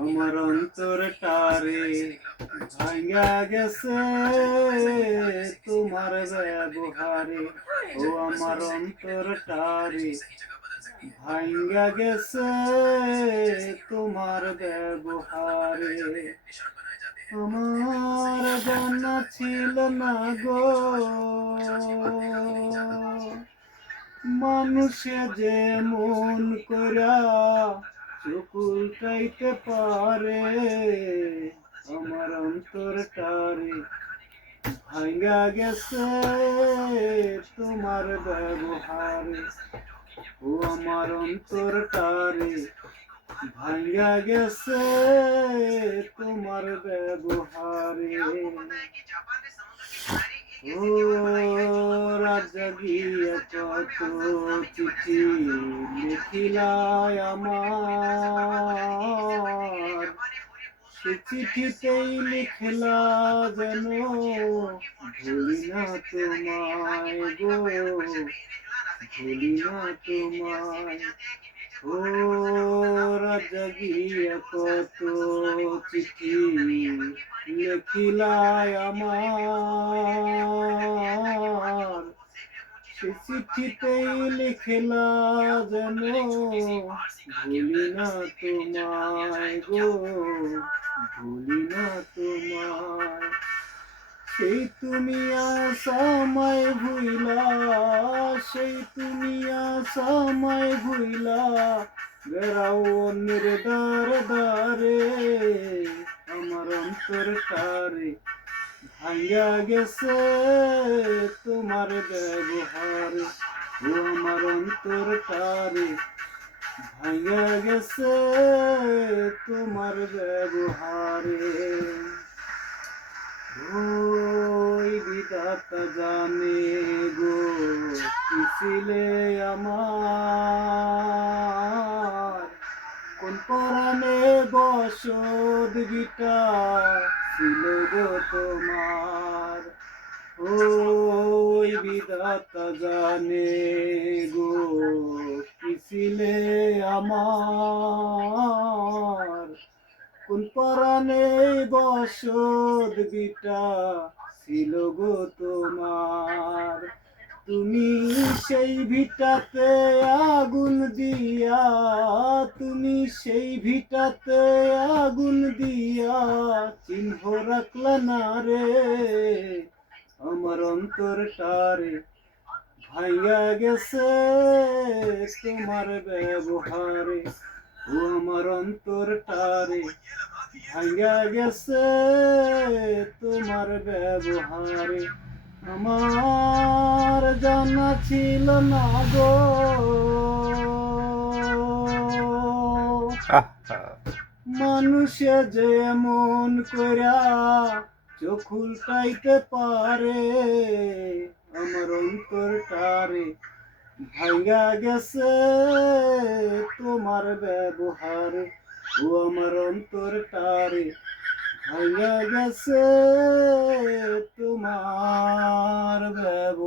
আমার অন্তরটারে ভাঙ্গা গেছে তোমার ব্যবহারে। ও আমার অন্তরটারে ভাঙ্গা গেছে তোমার ব্যবহারে। আমার জানা ছিল না গো মানুষে যে মন করা চোখ উল্টাইতে পারে। আমার অন্তরটারে ভাঙ্গা গেছে তোমার ব্যবহারে। ও আমার অন্তরটারে ভাঙ্গা গেছে তোমার ব্যবহারে। ও রাজা গিয়া কত চিঠি লিখিলাই আমার, সে চিঠিতেই লিখলা যেন ভুলি না তোমায় গো, ভুলি না তোমায়। ও রাজা গিয়া কত চিঠি লিখিলাই আমার, সে চিঠিতেই লিখলা যেন ভুলি না তোমায় গো, ভুলি না তোমায়। সেই তুমি আসামায় ভুইলা, সেই তুমি আসামায় ভুইলা বেড়াও অন্যের দ্বারে দ্বারে। আমার অন্তরটারে ভাঙ্গা গেছে তোমার ব্যবহারে। ও আমার অন্তরটারে ভাঙ্গা গেছে তোমার ব্যবহারে। ওই বিধাতা জানে গো কি ছিলে আমার, কোন পরাণে বসত বিটা ছিল গো তোমার। ওই বিধাতা জানে গো কি ছিলে আমার, কোন পরাণে বসত বিটা ছিল গো তোমার। তুমি সেই ভিটাতে আগুন দিয়া, তুমি সেই ভিটাতে আগুন দিয়া চিহ্ন রাখলা না রে। আমার অন্তরটারে ভাঙ্গা গেছে তোমার ব্যবহারে। ও আমার অন্তরটারে ভাঙ্গা গেছে তোমার ব্যবহারে। আমার জানা ছিল না গো মানুষে যে এমন কইরা চোখ উল্টাইতে পারে। আমার অন্তরটারে ভাঙ্গা গেছে তোমার ব্যবহারে। ও আমার অন্তরটারে ভাঙ্গা গেছে তোমার ব্যবহারে।